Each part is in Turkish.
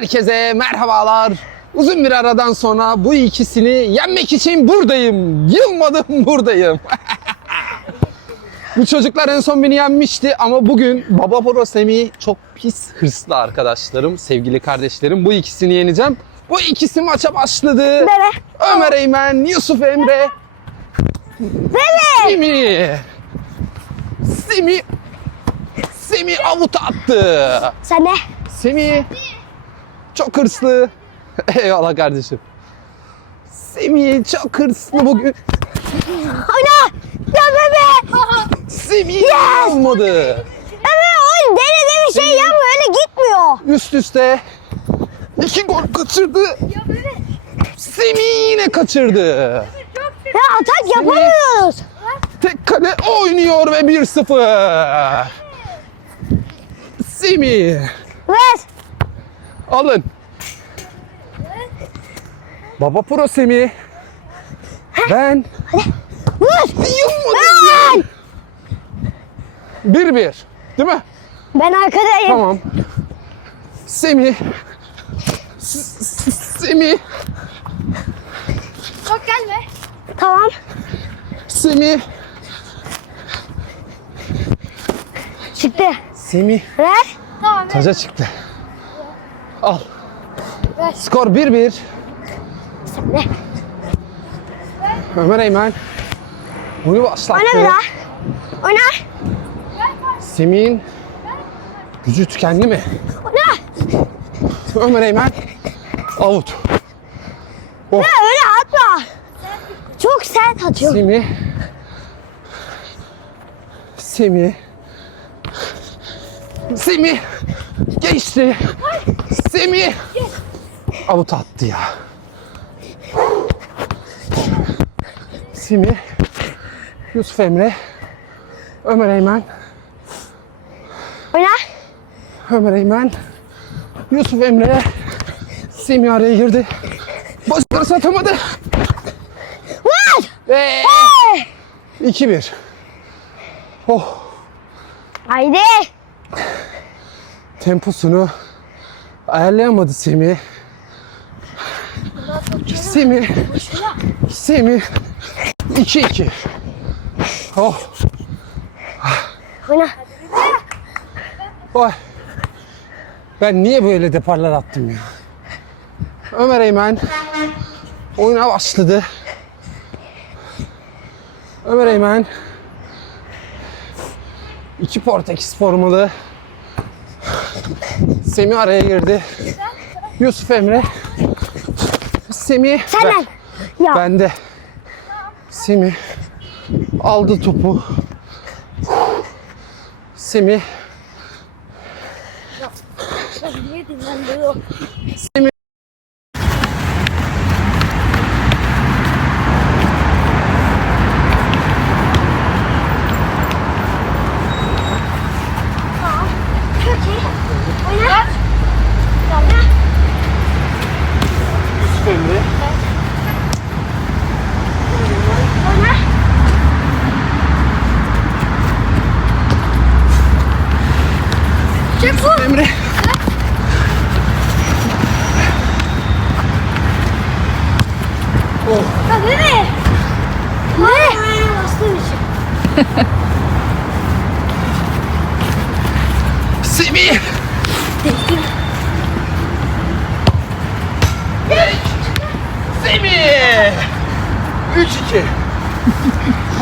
Herkese merhabalar. Uzun bir aradan sonra bu ikisini yenmek için buradayım. Yılmadım buradayım. bu çocuklar en son beni yenmişti ama bugün Baba Pro Semih çok pis hırslı arkadaşlarım, sevgili kardeşlerim. Bu ikisini yeneceğim. Bu ikisi maça başladı. Bebe. Ömer Eymen, Yusuf Emre. Bebe. Semih. Semih. Semih avut attı. Sen ne? Semih çok hırslı. Eyvallah kardeşim. Semih çok hırslı bugün. Ana! Ya bebe! Semih olmadı. Bebe o denediğim bir şey yapma öyle gitmiyor. Üst üste iki gol kaçırdı. Semih yine kaçırdı. Ya atak yapamıyoruz. Tek kale oynuyor ve 1-0. Semih Ver. Alın. Baba Pro Semih. Ben Vur. Yılmadım. Bir bir. Değil mi? Ben arkadayım. Tamam. Semih. S- S- Semih. Çok gelme. Tamam. Semih. Çıktı. Semih. Ver. Tamam. Taca çıktı. Al. Ver. Skor 1-1. Sen ne? Ömer Eymen. Bunu başlattı. Oyna bir daha. Oyna. Semih'in gücü tükendi mi? Oyna. Ömer Eymen. Out. Oh. Ya öyle atma. Çok sert atıyor. Semih. Semih. Semih. Geçti. Semih. Avut attı ya. Semih. Yusuf Emre. Ömer Eymen. Oyna. Ömer Eymen. Yusuf Emre. Semih araya girdi. Başarısı atamadı. Vur. Ve Hey. 2-1. Oh. Haydi. temposunu ayarlayamadı Semih. Semih. Semih. 2-2. Oh. Oyna. Vay. Ben niye böyle deparlar attım ya? Ömer Eymen oyuna başladı. Ömer Eymen iki Portekiz formalı. Semih araya girdi. Yusuf Emre. Semih. Senden. Ya. Bende. Semih aldı topu. Semih Niye dinlendiriyor? Semih Çok iyi. Oyna. Oyna. Yusuf Emre. Oyna. Çek bu. Emre. Oh. Ya bebe. Ne? Bastığım için. Semih. Semih. 3-2.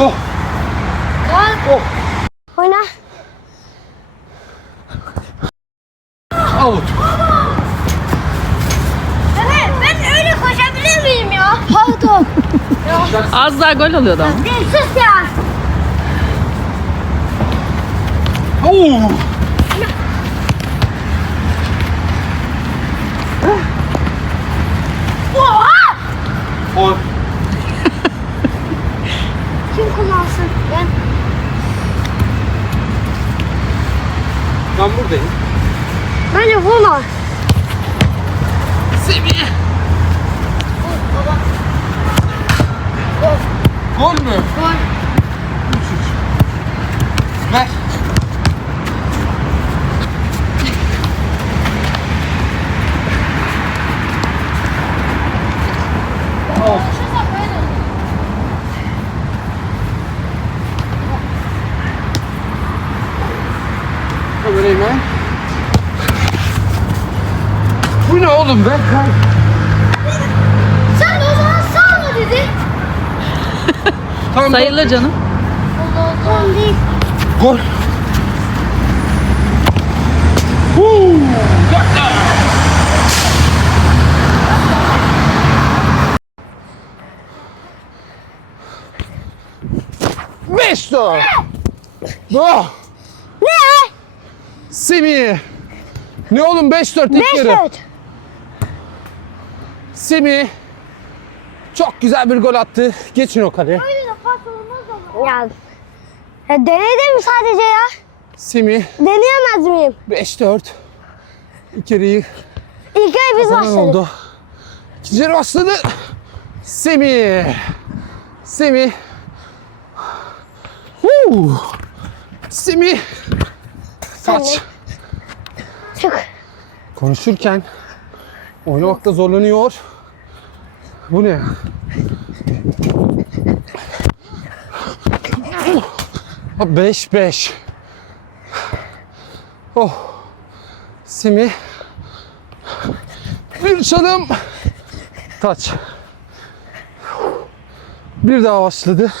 oh. Oh. Oyna. Out. Bebe ben öyle koşabilir miyim ya? Pardon. Az daha gol oluyordu ama. Değil sus ya. Oh. Oha! Oh. Kim kullansın? Ben. Ben buradayım. Bence vurma. Semih. Sen de o zaman salma dedin. Tamam, Sayılı tamam. canım. Allah Allah. değil. Gol. Woo! Mesto! No! Ne? Semih! Ne oğlum 5-4 ilk yarı. 5-4. Semi çok güzel bir gol attı. Geçin o kaleye. Öyle de pas olmaz ama. Ya e, denedim sadece ya. Semi. Deneyemez miyim? 5-4. İlk yarıyı. İlk yarı biz başladık. Oldu. İkinci yarı başladı. Semi. Semi. Huu. Semi. Kaç. Çık. Konuşurken oynamakta zorlanıyor. Bu ne? Beş beş. Oh. Simi. Bir çalım. Taç. Bir daha başladı.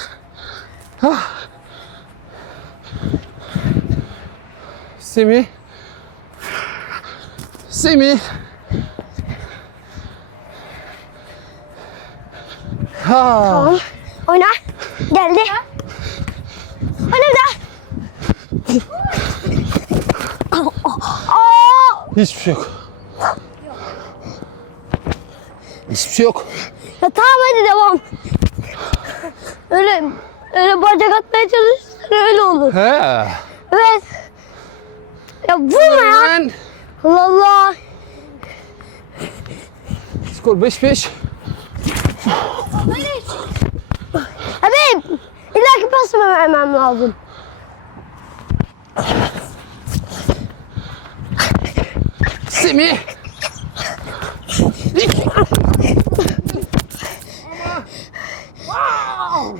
Ah. Semih. Semih. Ha. Tamam. Oyna. Geldi. Oyna bir daha. Aa! Hiçbir şey yok. Hiçbir şey yok. Ya tamam hadi devam. Öyle öyle bacak atmaya çalışırsan öyle olur. He. Evet. Ya vurma ya. Allah Allah. Skor 5-5. Abi illaki pas mı vermem lazım? Semih.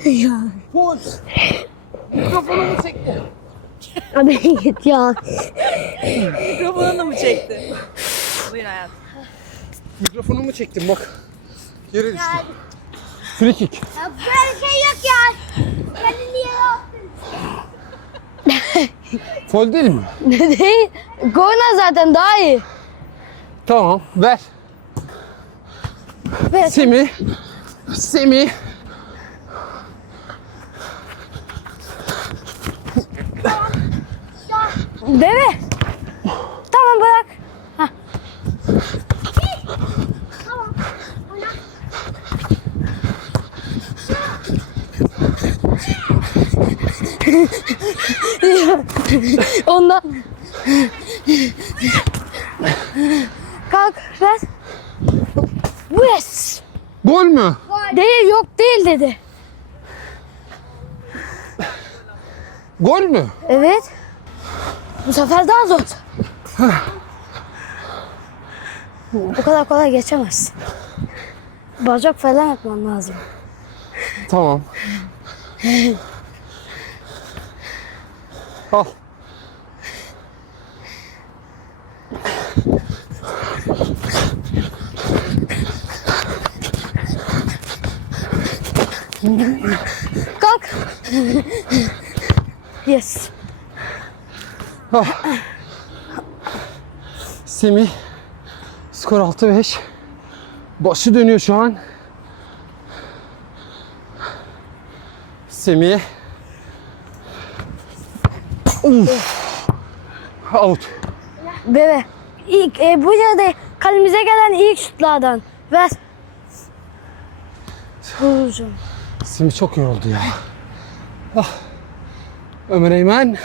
Ya. Gol. Mikrofonumu çekti. Abi git ya. Mikrofonunu mu çekti? Buyur hayatım. Mikrofonumu çektim bak. Yere düştü. Free kick. Ya böyle şey yok ya. Kendini niye yaptın? Foul değil mi? Ne değil? Korna zaten daha iyi. Tamam ver. Ver. Semih. Semih. Deve. Tamam bırak. Ondan. Kalk ver. Bu yes. Gol mü? Değil yok değil dedi. Gol mü? Evet. Bu sefer daha zor. Bu kadar kolay geçemezsin. Bacak falan yapman lazım. Tamam. Al. Kalk. yes. Semih. Skor 6-5. Başı dönüyor şu an. Semih. Uf. Out. Bebe. İlk e, bu yerde kalemize gelen ilk şutlardan. Ver. Vuracağım. Semih çok yoruldu ya. Ah. Ömer Eymen.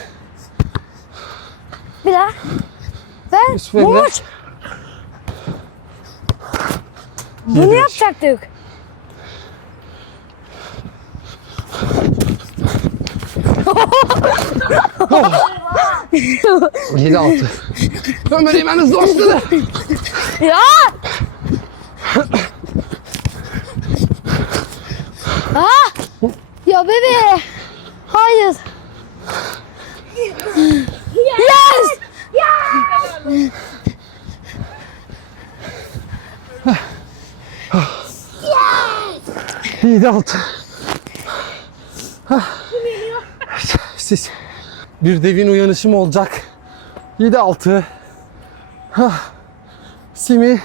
Bir daha. Ver. Yusuf Emre. Vur. Bunu yapacaktık. 56. Ömer Eymen'i zor süre. Ya! Aa! Ya bebe! Hayır! Yes! Yes! Yes! 56. Siz bir devin uyanışım olacak. 7 6. Simi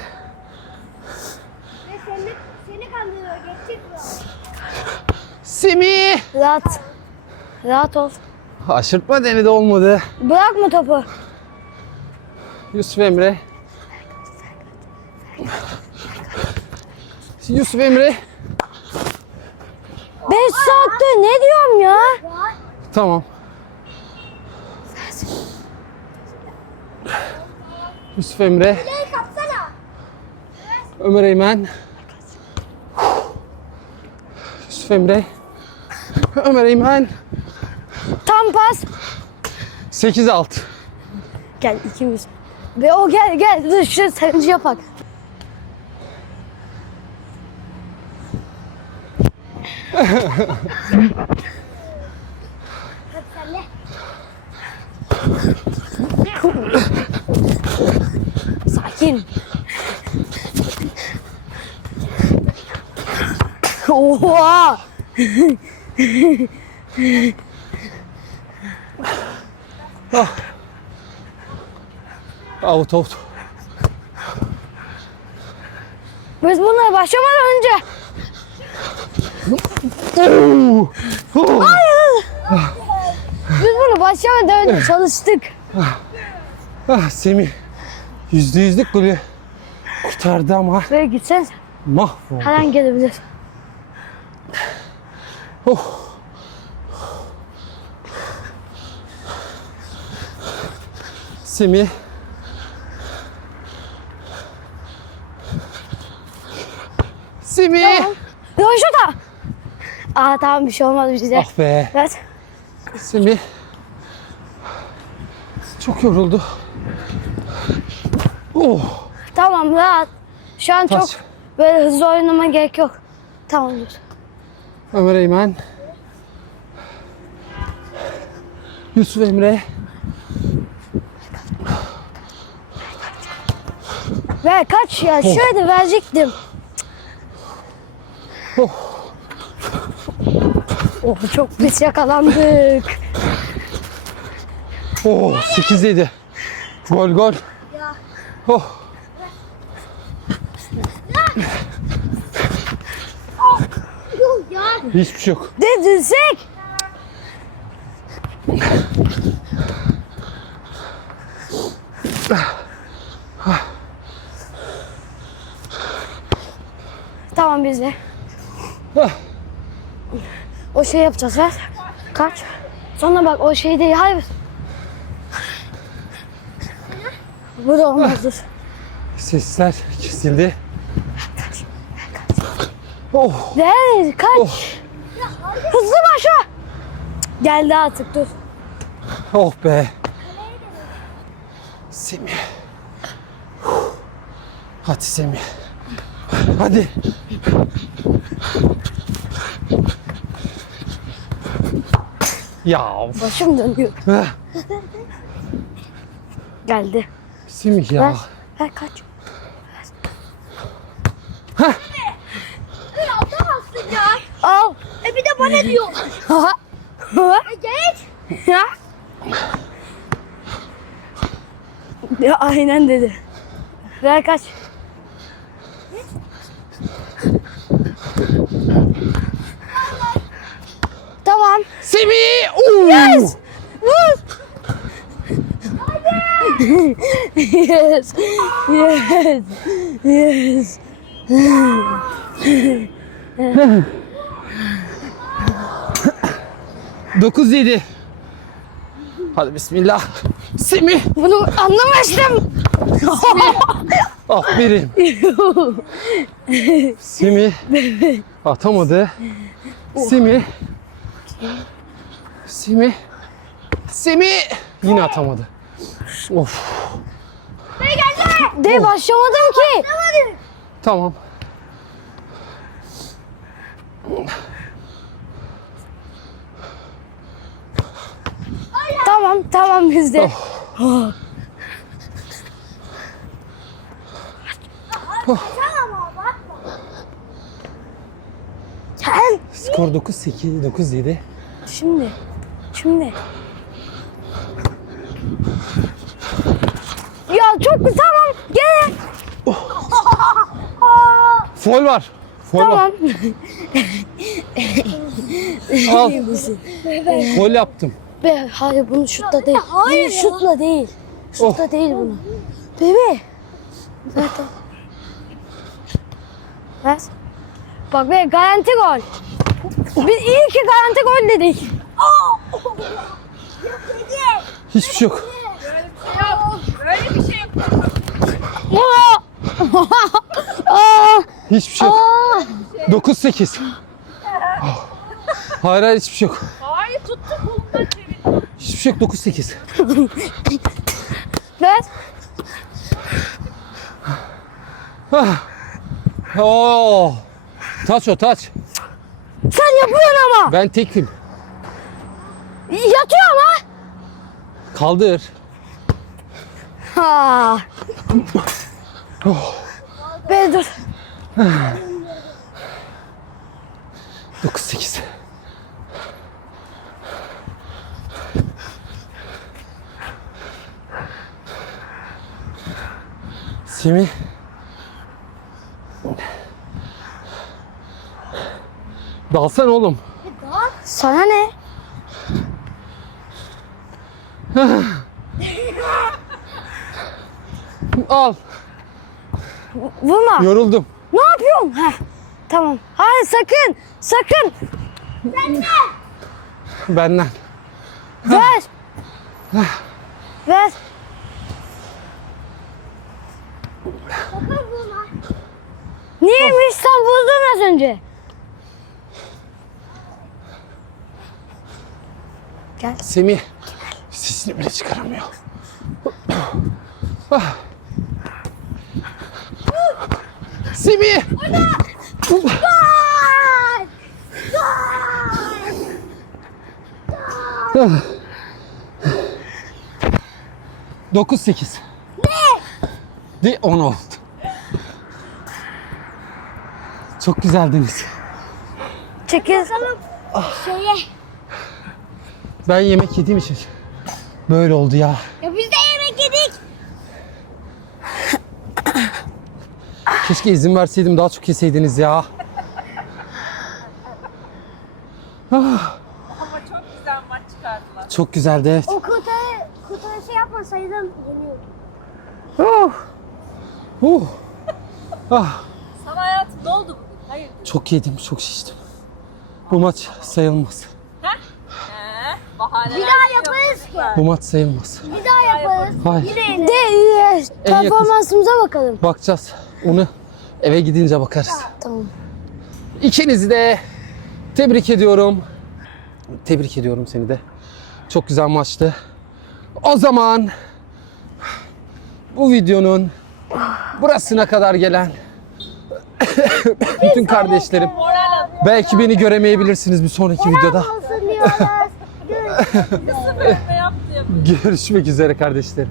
seni, seni kandırıyor. Simi. Rahat. Rahat ol. Aşırtma denedi olmadı. Bırakma topu. Yusuf Emre. Yusuf Emre. 5 saattir ne diyorum ya? Tamam. Yusuf Emre. Ömer Eymen. Yusuf Emre. Ömer Eymen. Tam pas. 8 6. Gel ikimiz. Ve o gel gel. Dur şu sevinci yapak. Sakin. Oha! Out out. Biz bununla başlamadan önce biz bunu başlamadan önce çalıştık. Ah Semih. Yüzde yüzlük golü kurtardı ama Ve gitsen mahvoldu. her an gelebilir. Oh. Semih. Semih. Roşuta! Aa tamam bir şey olmaz bize. Ah be. Evet. Semih. Çok yoruldu. Oh. Tamam rahat. Şu an Taç. çok böyle hızlı oynama gerek yok. Tamam dur. Ömer Eymen. Yusuf Emre. Ver kaç ya şöyle verecektim. Oh. Oh çok pis yakalandık. Oh 8 7. Gol gol. Oh. Hiçbir şey yok. Dedirsek. tamam biz de. O şey yapacağız ver. Kaç. Sonra bak o şey değil. Hayır. Bu da olmazdır. Sesler kesildi. Oh. Ver kaç. Oh. Hızlı başla. Geldi artık dur. Oh be. Semih. Hadi Semih. Hadi. Ya. Başım dönüyor. Geldi. Semih ya. Ver. Ver kaç. Atamazsın ya. Al. E bir de bana diyor. E geç. ya. Ya aynen dedi. Ver kaç. Tamam. Oo! Yes. Vur. Yes. Yes. Yes. Dokuz yedi. Hadi bismillah. Semih! Bunu anlamıştım. Aferin. Semih atamadı. Semih. Semih. Semih yine atamadı. Of. De başlamadım ki. Tamam. Tamam tamam bizde. Tamam abi bakma. Skor 9-8, 9-7. Şimdi. Şimdi. Çok güzel tamam. Gel. Foul var. Foul Tamam. var. Al. Foul yaptım. Be, hayır bunu şutla değil. Hayır bunu şutla değil. Şutla Oh. değil bunu. Bebe. Tamam. Ver. Bak be garanti gol. Biz iyi ki garanti gol dedik. Hiçbir şey yok. Böyle bir şey yok. Aa! Aa! Hiçbir şey yok. Aa! 9-8. Hayır hayır hiçbir şey yok. Hayır tuttu çevirdi. Hiçbir şey yok 9-8. Ver. Oo. Taç o taç. Sen yapıyorsun ama. Ben tekim. Yatıyor ama. Kaldır. Ha. Be dur. 9-8. Semih. Dalsana oğlum. Sana ne? Al. Vurma. Yoruldum. Ne yapıyorsun? Heh. Tamam. Hayır sakın. Sakın. Benden. Ver. Ver. Niyeymiş sen vurdun az önce. Gel. Semih. Sesini bile çıkaramıyor. Ah. Semih. Ah. Dokuz sekiz. Ne? De on oldu. Çok güzeldiniz. Çekil. Şeye. Ben yemek yediğim için böyle oldu ya. Ya biz de yemek yedik. Keşke izin verseydim daha çok yeseydiniz ya. Ama çok güzel maç çıkardılar. Çok güzeldi evet. O kutu, kutuya şey yapmasaydım yeniyordum. Oh. Oh. Ah. Sana hayatım ne oldu bugün? Hayır. Çok yedim, çok şiştim. Bu maç sayılmaz. Bir daha yaparız ki. Bu maç sayılmaz. Bir daha yaparız. Hayır. De e, performansımıza bakalım. Bakacağız. Onu eve gidince bakarız. Tamam. İkinizi de tebrik ediyorum. Tebrik ediyorum seni de. Çok güzel maçtı. O zaman bu videonun burasına kadar gelen bütün kardeşlerim belki beni göremeyebilirsiniz bir sonraki videoda. Görüşmek üzere kardeşlerim.